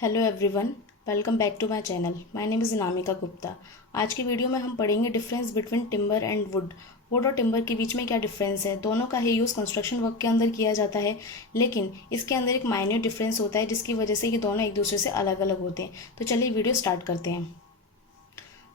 Hello everyone, welcome back to my channel. My name is Anamika Gupta. आज की video में हम पढ़ेंगे difference between timber and wood. Wood और टिम्बर के बीच में क्या डिफरेंस है। दोनों का ही यूज़ कंस्ट्रक्शन वर्क के अंदर किया जाता है, लेकिन इसके अंदर एक माइन्यूट डिफरेंस होता है जिसकी वजह से ये दोनों एक दूसरे से अलग अलग होते हैं। तो चलिए वीडियो स्टार्ट करते हैं।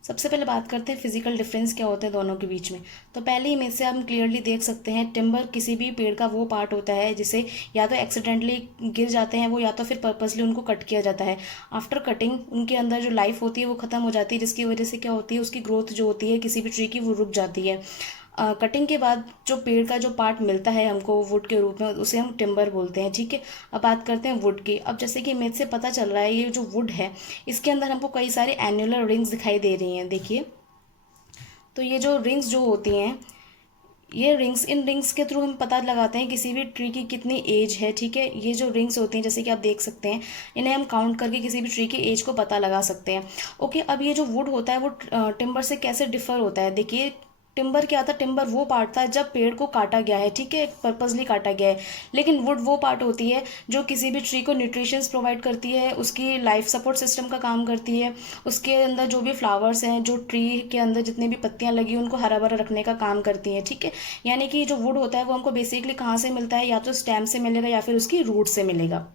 सबसे पहले बात करते हैं फिजिकल डिफरेंस क्या होते हैं दोनों के बीच में। तो पहले इमेज से हम क्लियरली देख सकते हैं टिम्बर किसी भी पेड़ का वो पार्ट होता है जिसे या तो एक्सीडेंटली गिर जाते हैं वो, या तो फिर पर्पसली उनको कट किया जाता है। आफ्टर कटिंग उनके अंदर जो लाइफ होती है वो खत्म हो जाती है, जिसकी वजह से क्या होती है उसकी ग्रोथ जो होती है किसी भी ट्री की वो रुक जाती है। कटिंग के बाद जो पेड़ का जो पार्ट मिलता है हमको वुड के रूप में, उसे हम टिम्बर बोलते हैं। ठीक है, अब बात करते हैं वुड की। अब जैसे कि इमेज से पता चल रहा है ये जो वुड है इसके अंदर हमको कई सारे एन्युलर रिंग्स दिखाई दे रही हैं। देखिए, तो ये जो रिंग्स जो होती हैं, ये रिंग्स, इन रिंग्स के थ्रू हम पता लगाते हैं किसी भी ट्री की कितनी एज है। ठीक है, ये जो रिंग्स होती हैं जैसे कि आप देख सकते हैं, इन्हें हम काउंट करके किसी भी ट्री की एज को पता लगा सकते हैं। ओके, अब ये जो वुड होता है वो टिम्बर से कैसे डिफर होता है। देखिए, टिम्बर क्या था, टिम्बर वो पार्ट था जब पेड़ को काटा गया है, ठीक है, पर्पसली काटा गया है। लेकिन वुड वो पार्ट होती है जो किसी भी ट्री को न्यूट्रिशंस प्रोवाइड करती है, उसकी लाइफ सपोर्ट सिस्टम का काम करती है, उसके अंदर जो भी फ्लावर्स हैं, जो ट्री के अंदर जितनी भी पत्तियां लगी उनको हरा भरा रखने का काम करती हैं। ठीक है, यानी कि जो वुड होता है वो हमको बेसिकली कहाँ से मिलता है, या तो स्टेम से मिलेगा या फिर उसकी रूट से मिलेगा।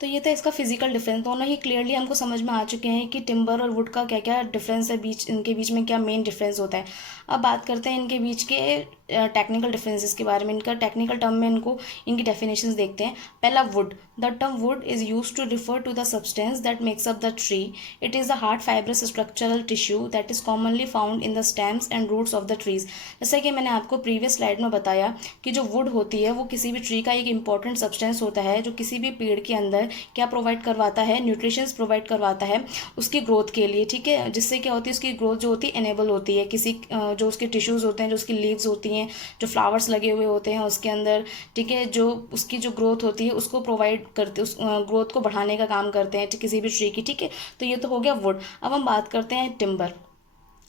तो ये था इसका फिजिकल डिफरेंस। दोनों ही क्लियरली हमको समझ में आ चुके हैं कि टिम्बर और वुड का क्या क्या डिफरेंस है, इनके बीच में क्या मेन डिफरेंस होता है। अब बात करते हैं इनके बीच के टेक्निकल डिफरेंसेस के बारे में। इनका टेक्निकल टर्म में इनको इनकी डेफिनेशंस देखते हैं। पहला, wood. The term wood is use to refer to the substance that makes up the tree. It is the hard fibrous structural tissue that is commonly found in the stems and roots of the trees. जैसा कि मैंने आपको previous slide में बताया कि जो would होती है वो किसी भी ट्री का एक इंपॉर्टेंट सब्सटेंस होता है जो किसी भी पेड़ के अंदर क्या प्रोवाइड करवाता है, न्यूट्रिशंस प्रोवाइड करवाता है उसकी ग्रोथ के लिए। ठीक है, जिससे क्या होती है उसकी ग्रोथ जो होती है एनेबल होती है। किसी जो उसके टिश्यूज होते हैं, जो उसकी लीव्स होती हैं, जो फ्लावर्स लगे हुए होते हैं उसके अंदर, ठीक है, जो उसकी जो ग्रोथ होती है उसको प्रोवाइड करते, उस ग्रोथ को बढ़ाने का काम करते हैं किसी भी ट्री की। ठीक है, तो ये तो हो गया वुड। अब हम बात करते हैं timber.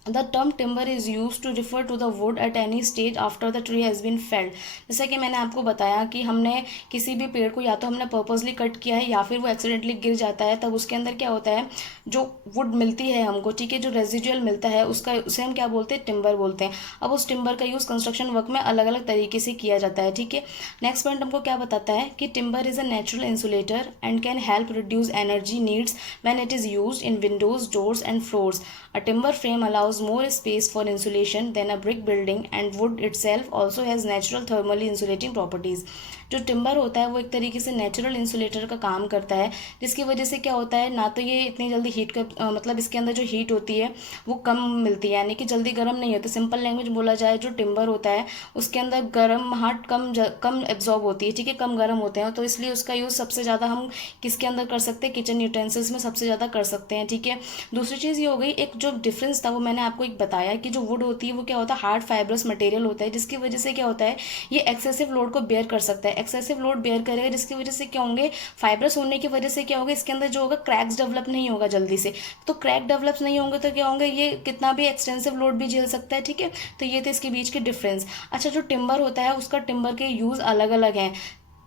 The term timber is used to refer to the wood at any stage after the tree has been felled। जैसा कि मैंने आपको बताया कि हमने किसी भी पेड़ को या तो हमने पर्पसली कट किया है या फिर वो एक्सीडेंटली गिर जाता है, तब उसके अंदर क्या होता है, जो वुड मिलती है हमको, ठीक है, जो रेजिडुअल मिलता है उसका, उसे हम क्या बोलते हैं, टिम्बर बोलते हैं। अब उस टिम्बर का यूज़ कंस्ट्रक्शन वर्क में अलग अलग तरीके से किया जाता है। ठीक है, नेक्स्ट पॉइंट हमको क्या बताता है कि timber is a natural insulator and can help reduce energy needs when it is used in Windows, doors and floors. A timber frame allows more space for insulation than a brick building, and wood itself also has natural thermally insulating properties। जो timber होता है वो एक तरीके से natural insulator का काम करता है, जिसकी वजह से क्या होता है, ना तो ये इतनी जल्दी हीट का मतलब इसके अंदर जो हीट होती है वो कम मिलती है, यानी कि जल्दी गर्म नहीं होती। सिंपल लैंग्वेज बोला जाए, जो टिम्बर होता है उसके अंदर गर्म हाट कम एब्जॉर्ब होती है, ठीक है, कम गर्म होते हैं, तो इसलिए उसका यूज़ सबसे ज़्यादा हम किसके अंदर कर सकते हैं, किचन यूटेंसिल्स में सबसे ज़्यादा कर सकते हैं। ठीक है, दूसरी चीज़ ये हो गई, एक जो डिफरेंस था वो मैंने आपको एक बताया कि जो वुड होती है वो क्या होता है, हार्ड फाइब्रस मटेरियल होता है, जिसकी वजह से क्या होता है ये एक्सेसिव लोड को बेयर कर सकता है। एक्सेसिव लोड बेयर करेगा जिसकी वजह से क्या होंगे, फाइब्रस होने की वजह से क्या होगा, इसके अंदर जो होगा क्रैक्स डेवलप नहीं होगा जल्दी से। तो क्रैक डेवलप नहीं होंगे तो क्या होंगे, ये कितना भी एक्सटेंसिव लोड भी झेल सकता है। ठीक है, तो ये थे इसके बीच के डिफरेंस। अच्छा, जो टिम्बर होता है उसका टिम्बर के यूज़ अलग अलग हैं।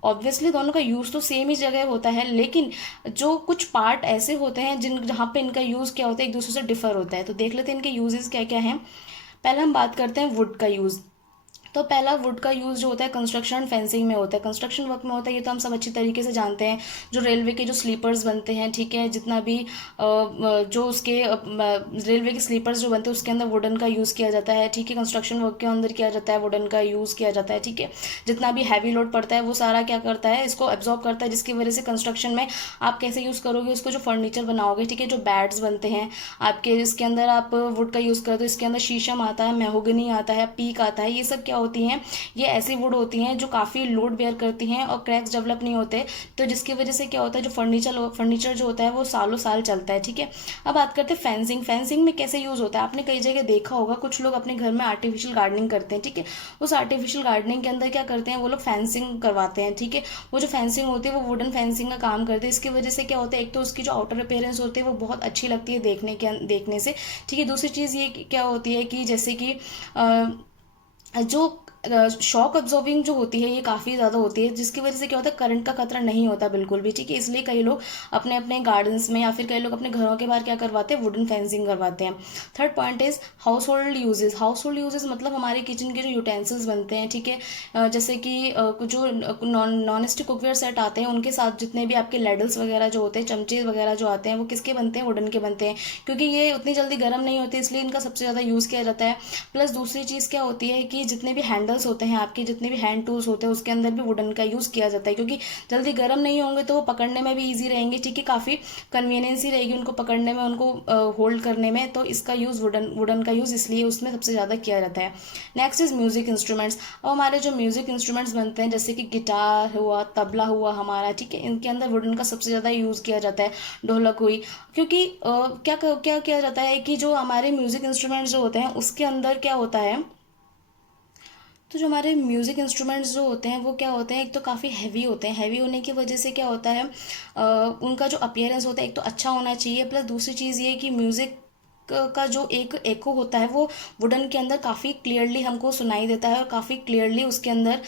ऑब्वियसली दोनों का यूज़ तो सेम ही जगह होता है, लेकिन जो कुछ पार्ट ऐसे होते हैं जहाँ पे इनका यूज़ क्या होता है एक दूसरे से डिफर होता है। तो देख लेते हैं इनके यूजेस क्या क्या हैं। पहले हम बात करते हैं वुड का यूज़। तो पहला, वुड का यूज़ जो होता है कंस्ट्रक्शन एंड फेंसिंग में होता है, कंस्ट्रक्शन वर्क में होता है, ये तो हम सब अच्छी तरीके से जानते हैं। जो रेलवे के जो स्लीपर्स बनते हैं, ठीक है, जितना भी जो उसके रेलवे के स्लीपर्स जो बनते हैं उसके अंदर वुडन का यूज़ किया जाता है। ठीक है, कंस्ट्रक्शन वर्क के अंदर किया जाता है, वुडन का यूज़ किया जाता है। ठीक है, जितना भी हैवी लोड पड़ता है वो सारा क्या करता है, इसको एब्जॉर्ब करता है, जिसकी वजह से कंस्ट्रक्शन में आप कैसे यूज़ करोगे उसको, जो फर्नीचर बनाओगे, ठीक है, जो बैड्स बनते हैं आपके, इसके अंदर आप वुड का यूज़ करते हो, इसके अंदर शीशम आता है, मेहोगनी आता है, पीक आता है, ये सब क्या होती हैं, ये ऐसी वुड होती हैं जो काफ़ी लोड बेयर करती हैं और क्रैक्स डेवलप नहीं होते, तो जिसकी वजह से क्या होता है, जो फर्नीचर जो होता है वो सालों साल चलता है। ठीक है, अब बात करते हैं फेंसिंग। फेंसिंग में कैसे यूज़ होता है, आपने कई जगह देखा होगा, कुछ लोग अपने घर में आर्टिफिशियल गार्डनिंग करते हैं। ठीक है, उस आर्टिफिशियल गार्डनिंग के अंदर क्या करते हैं वो लोग फेंसिंग करवाते हैं। ठीक है, वो जो फेंसिंग होती है वो वुडन फेंसिंग का काम करती है। इसकी वजह से क्या होता है, एक तो उसकी जो आउटर अपीयरेंस होती है वो बहुत अच्छी लगती है देखने से। ठीक है, दूसरी चीज़ ये क्या होती है कि जैसे कि जो शॉक अब्जॉर्बिंग जो होती है ये काफ़ी ज़्यादा होती है, जिसकी वजह से क्या होता है, करंट का खतरा नहीं होता बिल्कुल भी, ठीक है। इसलिए कई लोग अपने अपने गार्डन्स में या फिर कई लोग अपने घरों के बाहर क्या करवाते हैं, वुडन फेंसिंग करवाते हैं। Third point is house hold uses. House hold uses मतलब हमारे किचन के जो यूटेंसिल्स बनते हैं, ठीक है, जैसे कि जो नॉन स्टिक कुकवेयर सेट आते हैं उनके साथ जितने भी आपके लेडल्स वगैरह जो होते हैं, चमचे वगैरह जो आते हैं, वो किसके बनते हैं, वुडन के बनते हैं, क्योंकि ये उतनी जल्दी गर्म नहीं होती, इसलिए इनका सबसे ज़्यादा यूज़ किया जाता है। प्लस दूसरी चीज़ क्या होती है कि जितने भी हैंडल्स होते हैं आपके, जितने भी हैंड टूल्स होते हैं, उसके अंदर भी वुडन का यूज़ किया जाता है, क्योंकि जल्दी गर्म नहीं होंगे तो वो पकड़ने में भी ईजी रहेंगे, ठीक है, काफ़ी कन्वीनियंस ही रहेगी उनको पकड़ने में, उनको होल्ड करने में, तो इसका यूज़ वुडन का यूज़ इसलिए उसमें सबसे ज़्यादा किया जाता है। Next is music instruments. अब हमारे जो म्यूज़िक इंस्ट्रूमेंट्स बनते हैं, जैसे कि गिटार हुआ, तबला हुआ हमारा, ठीक है, इनके अंदर वुडन का सबसे ज़्यादा यूज़ किया जाता है। ढोलक हुई, क्योंकि क्या क्या किया जाता है कि जो हमारे म्यूज़िक इंस्ट्रूमेंट्स जो होते हैं उसके अंदर क्या होता है, तो जो हमारे म्यूज़िक इंस्ट्रूमेंट्स जो होते हैं वो क्या होते हैं, एक तो काफ़ी हैवी होते हैं, हैवी होने की वजह से क्या होता है, उनका जो अपीयरेंस होता है एक तो अच्छा होना चाहिए, प्लस दूसरी चीज़ ये कि म्यूज़िक का जो एक एको होता है वो वुडन के अंदर काफ़ी क्लियरली हमको सुनाई देता है और काफ़ी क्लियरली उसके अंदर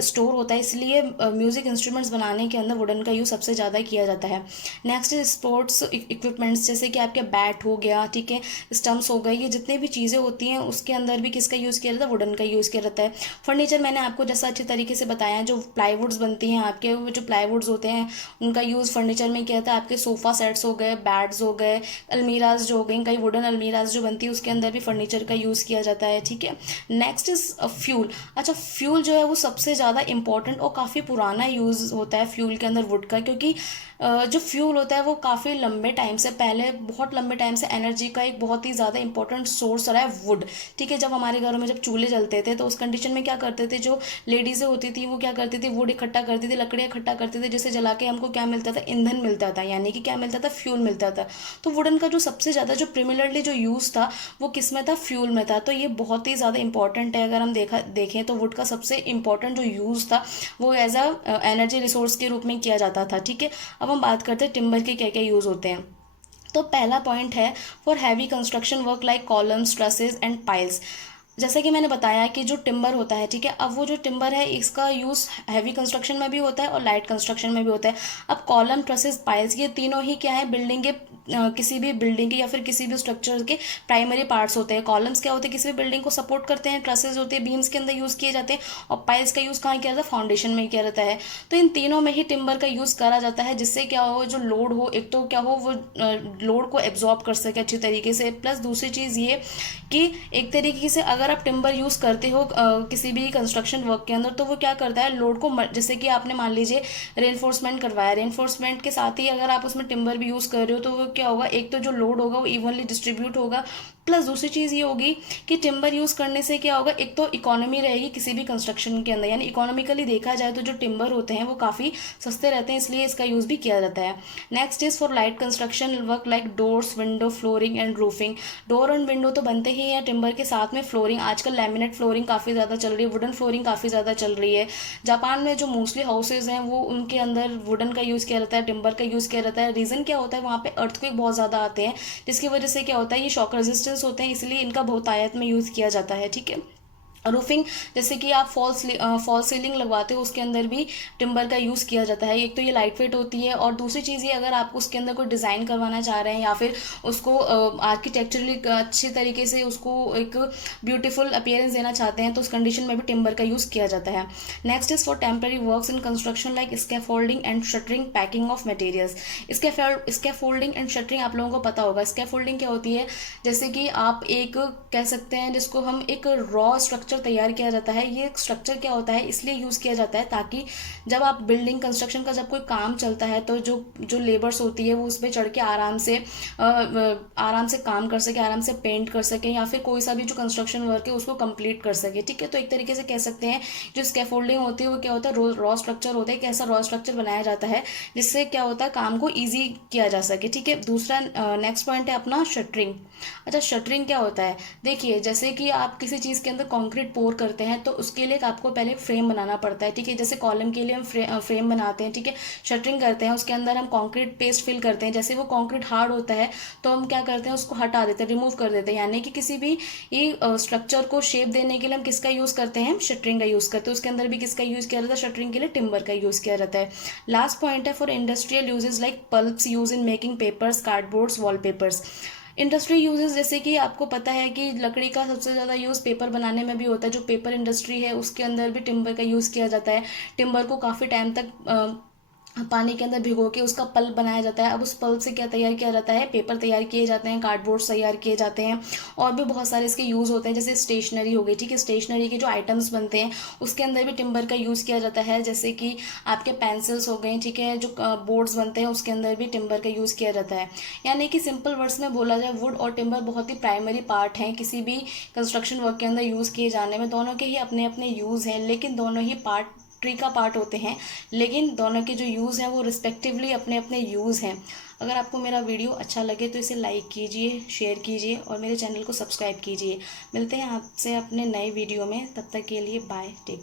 स्टोर होता है, इसलिए म्यूज़िक इंस्ट्रूमेंट्स बनाने के अंदर वुडन का यूज़ सबसे ज़्यादा किया जाता है। नेक्स्ट इज स्पोर्ट्स इक्विपमेंट्स, जैसे कि आपके बैट हो गया, ठीक है, स्टम्प्स हो गए, ये जितने भी चीज़ें होती हैं उसके अंदर भी किसका यूज़ किया जाता है, वुडन का यूज़ किया जाता है। फर्नीचर मैंने आपको जैसा अच्छे तरीके से बताया, जो प्लाईवुड्स बनती हैं आपके, वो जो प्लाईवुड्स होते हैं उनका यूज़ फर्नीचर में किया जाता है। आपके सोफ़ा सेट्स हो गए, बेड्स हो गए, अलमीराज जो हो गई, कई वुडन अलमीराज जो बनती है उसके अंदर भी फर्नीचर का यूज़ किया जाता है, ठीक है। Next is fuel. अच्छा, फ्यूल जो है वो सबसे ज़्यादा इंपॉर्टेंट और काफ़ी पुराना यूज़ होता है फ्यूल के अंदर वुड का, क्योंकि जो फ्यूल होता है वो काफ़ी लंबे टाइम से, पहले बहुत लंबे टाइम से एनर्जी का एक बहुत ही ज़्यादा इंपॉर्टेंट सोर्स रहा है वुड, ठीक है। जब हमारे घरों में जब चूल्हे जलते थे तो उस कंडीशन में क्या करते थे, जो लेडीज़ें होती थी वो क्या करती थी, वुड इकट्ठा करती थी, लकड़ियाँ इकट्ठा करती थी, जिसे जला के हमको क्या मिलता था, ईंधन मिलता था, यानी कि क्या मिलता था, फ्यूल मिलता था। तो वुडन का जो सबसे ज़्यादा जो प्रिमिलरली जो यूज़ था वो किस में था, फ्यूल में था। तो ये बहुत ही ज़्यादा इंपॉर्टेंट है, अगर हम देखें तो वुड का सबसे इंपॉर्टेंट जो यूज़ था वो एज अ एनर्जी रिसोर्स के रूप में किया जाता था, ठीक है। अब हम बात करते हैं टिम्बर के क्या क्या यूज़ होते हैं। तो पहला पॉइंट है for heavy construction work like columns, trusses and piles. जैसा कि मैंने बताया कि जो टिम्बर होता है, ठीक है, अब वो जो टिम्बर है इसका यूज़ हैवी कंस्ट्रक्शन में भी होता है और लाइट कंस्ट्रक्शन में भी होता है। अब कॉलम, ट्रसेस, पाइल्स, ये तीनों ही क्या है, बिल्डिंग के किसी भी बिल्डिंग के या फिर किसी भी स्ट्रक्चर के प्राइमरी पार्ट्स होते हैं। कॉलम्स क्या होते हैं, किसी भी बिल्डिंग को सपोर्ट करते हैं, ट्रसेस होते हैं बीम्स के अंदर यूज़ किए जाते हैं, और पाइल्स का यूज़ कहाँ किया जाता है, फाउंडेशन में किया जाता है। तो इन तीनों में ही टिम्बर का यूज़ करा जाता है, जिससे क्या हो, जो लोड हो, एक तो क्या हो, वो लोड को एब्जॉर्ब कर सके अच्छी तरीके से, प्लस दूसरी चीज़ ये कि एक तरीके से अगर आप टिम्बर यूज़ करते हो किसी भी कंस्ट्रक्शन वर्क के अंदर, तो वो क्या करता है, लोड को जैसे कि आपने मान लीजिए रेनफोर्समेंट करवाया, रेनफोर्समेंट के साथ ही अगर आप उसमें टिम्बर भी यूज़ कर रहे हो तो वो क्या होगा, एक तो जो लोड होगा वो इवनली डिस्ट्रीब्यूट होगा, प्लस दूसरी चीज़ ये होगी कि टिम्बर यूज़ करने से क्या होगा, एक तो इकोनॉमी रहेगी किसी भी कंस्ट्रक्शन के अंदर, यानी इकोनॉमिकली देखा जाए तो जो टिम्बर होते हैं वो काफ़ी सस्ते रहते हैं, इसलिए इसका यूज़ भी किया जाता है। Next is for light construction work like doors, window, flooring and roofing. Door and window तो बनते ही हैं टिम्बर के, साथ में फ्लोरिंग, आजकल लैमिनेट फ्लोरिंग काफ़ी ज़्यादा चल रही है, वुडन फ्लोरिंग काफ़ी ज़्यादा चल रही है। जापान में जो मोस्टली हाउसेज हैं वो उनके अंदर वुडन का यूज़ किया जाता है, टिम्बर का यूज़ किया जाता है। रीज़न क्या होता है, वहाँ पे अर्थक्वेक बहुत ज़्यादा आते हैं, जिसकी वजह से क्या होता है, ये शॉक रेजिस्टेंस होते हैं, इसलिए इनका बहुतायत में यूज़ किया जाता है, ठीक है। रूफिंग, जैसे कि आप फॉल सीलिंग लगवाते हो उसके अंदर भी टिम्बर का यूज़ किया जाता है। एक तो ये लाइट वेट होती है, और दूसरी चीज़ ये, अगर आप उसके अंदर कोई डिज़ाइन करवाना चाह रहे हैं या फिर उसको आर्किटेक्चरली अच्छे तरीके से उसको एक ब्यूटीफुल अपीयरेंस देना चाहते हैं तो उस कंडीशन में भी टिम्बर का यूज़ किया जाता है। Next is for temporary works in construction like scaffolding and shuttering, packing of materials. Scaffolding and shuttering आप लोगों को पता होगा। स्कैफोल्डिंग क्या होती है, जैसे कि आप एक कह सकते हैं जिसको हम एक रॉ स्ट्रक्चर तैयार किया जाता है। ये स्ट्रक्चर क्या होता है, इसलिए यूज़ किया जाता है ताकि जब आप बिल्डिंग कंस्ट्रक्शन का जब कोई काम चलता है तो जो जो लेबर्स होती है वो उस पर चढ़ के आराम से काम कर सके, आराम से पेंट कर सके, या फिर कोई सा भी जो कंस्ट्रक्शन वर्क है उसको कंप्लीट कर सके, ठीक है। तो एक तरीके से कह सकते हैं जो स्कैफोल्डिंग होती है वो क्या होता है, रॉ स्ट्रक्चर होता है, एक ऐसा रॉ स्ट्रक्चर बनाया जाता है जिससे क्या होता है, काम को ईजी किया जा सके, ठीक है। दूसरा नेक्स्ट पॉइंट है अपना शटरिंग। अच्छा, शटरिंग क्या होता है, देखिए जैसे कि आप किसी चीज़ के अंदर कॉन्क्रीट कंक्रीट पोर करते हैं तो उसके लिए आपको पहले फ्रेम बनाना पड़ता है, ठीक है। जैसे कॉलम के लिए हम फ्रेम बनाते हैं, ठीक है, शटरिंग करते हैं, उसके अंदर हम कंक्रीट पेस्ट फिल करते हैं। जैसे वो कंक्रीट हार्ड होता है तो हम क्या करते हैं, उसको हटा देते हैं, रिमूव कर देते हैं। यानी कि किसी भी स्ट्रक्चर को शेप देने के लिए हम किसका यूज़ करते हैं, शटरिंग का यूज़ करते हैं। उसके अंदर भी किसका यूज़ किया जाता है, शटरिंग के लिए टिम्बर का यूज़ किया जाता है। लास्ट पॉइंट है for industrial uses like pulps use in making papers, cardboards, wallpapers. Industry uses, जैसे कि आपको पता है कि लकड़ी का सबसे ज़्यादा यूज़ पेपर बनाने में भी होता है। जो पेपर इंडस्ट्री है उसके अंदर भी टिम्बर का यूज़ किया जाता है। टिम्बर को काफ़ी टाइम तक पानी के अंदर भिगो के उसका पल्प बनाया जाता है। अब उस पल्प से क्या तैयार किया जाता है, पेपर तैयार किए जाते हैं, कार्डबोर्ड तैयार किए जाते हैं, और भी बहुत सारे इसके यूज़ होते हैं। जैसे स्टेशनरी हो गई, ठीक है, स्टेशनरी के जो आइटम्स बनते हैं उसके अंदर भी टिम्बर का यूज़ किया जाता है। जैसे कि आपके पेंसिल्स हो गए, ठीक है, जो बोर्ड्स बनते हैं उसके अंदर भी टिम्बर का यूज़ किया जाता है। यानी कि सिंपल वर्ड्स में बोला जाए, वुड और टिम्बर बहुत ही प्राइमरी पार्ट हैं किसी भी कंस्ट्रक्शन वर्क के अंदर यूज़ किए जाने में। दोनों के ही अपने अपने यूज़ हैं, लेकिन दोनों ही पार्ट ट्री का पार्ट होते हैं, लेकिन दोनों के जो यूज़ हैं वो रिस्पेक्टिवली अपने अपने यूज़ हैं। अगर आपको मेरा वीडियो अच्छा लगे तो इसे लाइक कीजिए, शेयर कीजिए और मेरे चैनल को सब्सक्राइब कीजिए। मिलते हैं आपसे अपने नए वीडियो में, तब तक के लिए बाय, टेक।